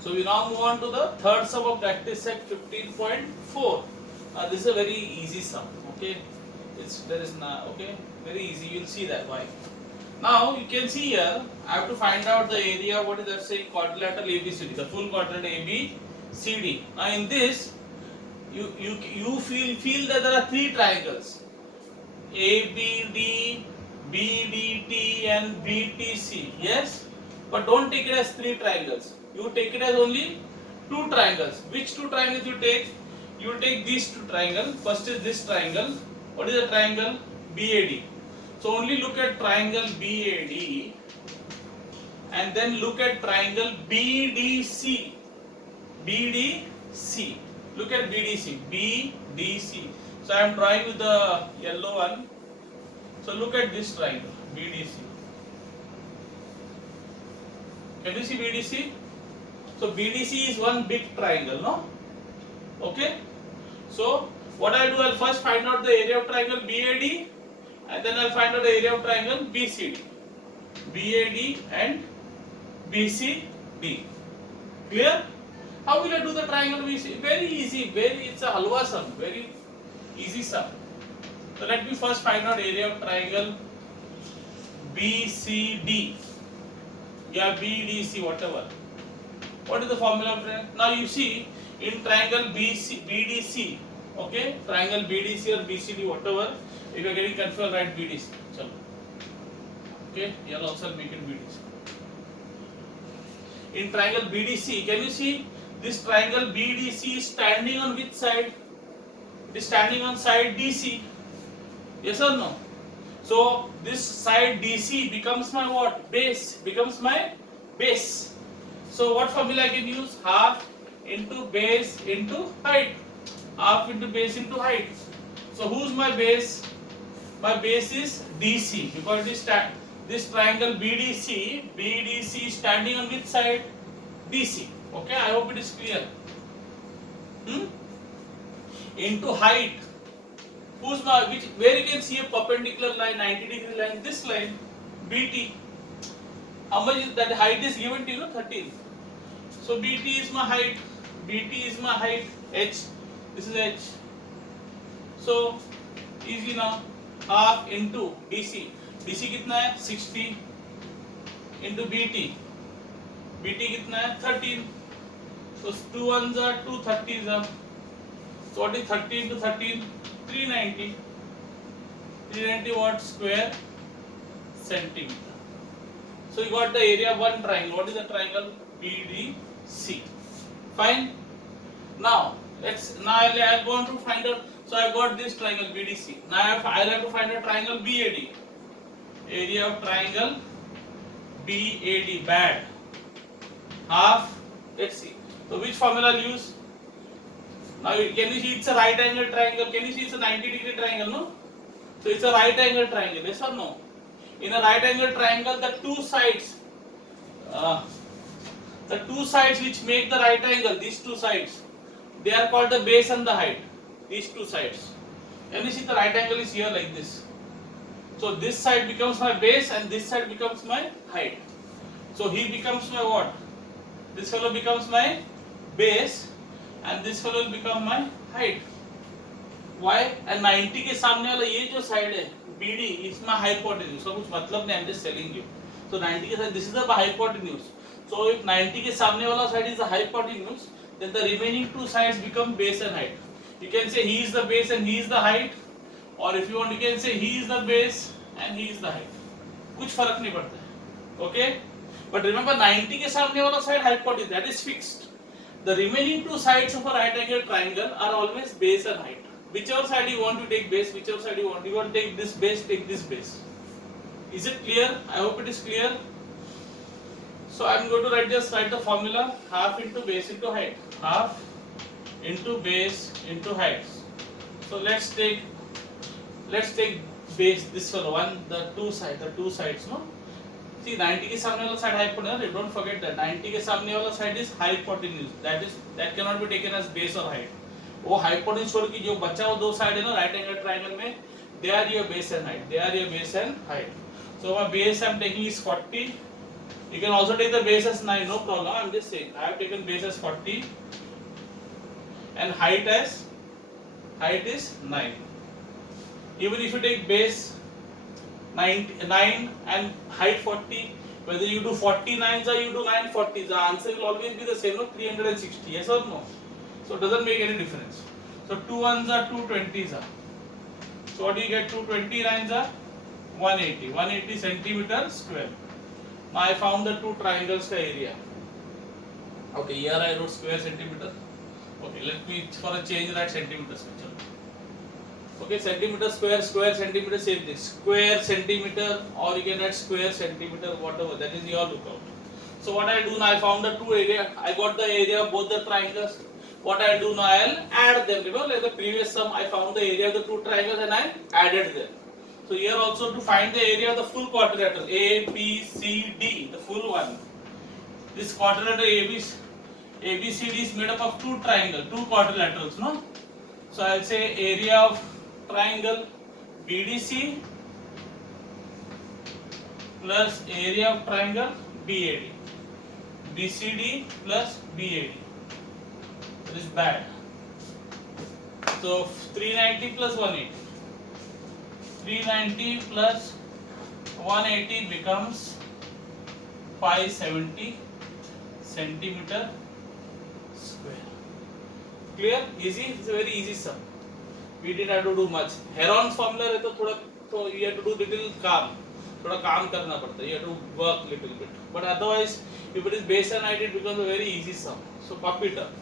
So we now move on to the third sum of practice set 15.4. This is a very easy sum. Okay, there is no, okay, very easy. You'll see that why. Now you can see here. I have to find out the area. What is that saying? Quadrilateral ABCD, the full quadrilateral ABCD. Now in this, you feel that there are three triangles: ABD, BDT, and BTC. Yes, but don't take it as three triangles. You take it as only two triangles. Which two triangles you take? You take these two triangles. First is this triangle. What is the triangle? BAD. So only look at triangle BAD and then look at triangle BDC. BDC. Look at BDC. BDC. So I am drawing with the yellow one. So look at this triangle BDC. Can you see BDC? So BDC is one big triangle, no? Okay. So what I do, I'll first find out the area of triangle BAD and then I'll find out the area of triangle BCD. BAD and BCD. Clear? How will I do the triangle BCD? Very easy. It's a halwa sum. Very easy sum. So let me first find out area of triangle BCD. Yeah, BDC, whatever. What is the formula of triangle? Now you see in triangle BDC, okay, triangle BDC or BCD, whatever. If you are getting confused, write BDC. Chalo. Okay, here also I'll make it BDC. In triangle BDC, can you see this triangle BDC is standing on which side? It is standing on side DC. Yes or no? So this side DC becomes my what? Base. Becomes my base. So what formula I can use? Half into base into height. Half into base into height. So who's my base? My base is DC because this triangle BDC is standing on which side? DC. Okay, I hope it is clear. Into height. Who's my where you can see a perpendicular line, 90-degree line, this line, BT. How much is that height is given to you? 13. So BT is my height. BT is my height. H. This is H. So easy now. Half into DC. DC कितना है? 60 into BT. BT कितना है? 13. So 2 ones are 2, 30s are. So what is 30 into 13? 390. 390 what? Square centimeter. So you got the area of one triangle. What is the triangle? BDC. Fine. Now I'll go on to find out. So I got this triangle BDC. Now I'll have to find a triangle BAD. Area of triangle BAD. Bad. Half. Let's see. So which formula I'll use? Now can you see it's a right angle triangle? Can you see it's a 90-degree triangle? No. So it's a right angle triangle. Yes or no? In a right angle triangle, the two sides which make the right angle, these two sides, they are called the base and the height. These two sides. Can you see the right angle is here like this? So this side becomes my base and this side becomes my height. So he becomes my what? This fellow becomes my base and this fellow will become my height. Why? And 90 के सामने वाला ये जो side है BD is my hypotenuse. So कुछ मतलब नहीं, I'm just telling you. So 90 के साथ this is the hypotenuse. So if 90 के सामने वाला side is the hypotenuse, then the remaining two sides become base and height. You can say he is the base and he is the height, or if you want you can say he is the base and he is the height. कुछ फर्क नहीं पड़ता है. Okay? But remember 90 के सामने वाला side hypotenuse, that is fixed. The remaining two sides of a right angle triangle are always base and height. Whichever side you want to take base, whichever side you want to take this base, take this base. Is it clear? I hope it is clear. So I am going to write the formula: half into base into height. Half into base into height. So let's take base, this one, the two sides, no? See 90 के सामने वाला side hypotenuse, don't forget that 90 के सामने वाला side is hypotenuse. That cannot be taken as base or height. वो hypotenuse छोड़ के जो बचा वो दो side है ना right angle triangle में, they are your base and height. So my base I am taking is 40 You can also take the base as 9, no problem. I'm just saying. I have taken base as 40 and height is 9. Even if you take base 9 and height 40, whether you do 49s or you do 940s, the answer will always be the same, no? 360, yes or no? So it doesn't make any difference. So 2 ones are 2 20s are. So what do you get? 2 29s are 180 centimeter square. Now I found the two triangles ka area. Okay, here I wrote square centimeter. Okay, let me for a change write centimeters. Okay, centimeter square centimeter, same thing. Square centimeter, or you can write square centimeter, whatever. That is your lookout. So what I do now, I found the two area. I got the area of both the triangles. What I do now, I'll add them. You know, like the previous sum, I found the area of the two triangles and I added them. So here also to find the area of the full quadrilateral, A, B, C, D, the full one. This quadrilateral ABCD is made up of two quadrilaterals, no? So I'll say area of triangle BDC plus area of triangle BAD, BCD plus BAD. That is bad. So 390 plus 180. 390 plus 180 becomes 570 centimeter square. Clear? Easy? It's a very easy sum. We didn't have to do much. Heron's formula है तो थोड़ा तो you have to do little calm. थोड़ा काम करना पड़ता है. You have to work little bit. But otherwise, if it is base and height, it becomes a very easy sum. So copy it up.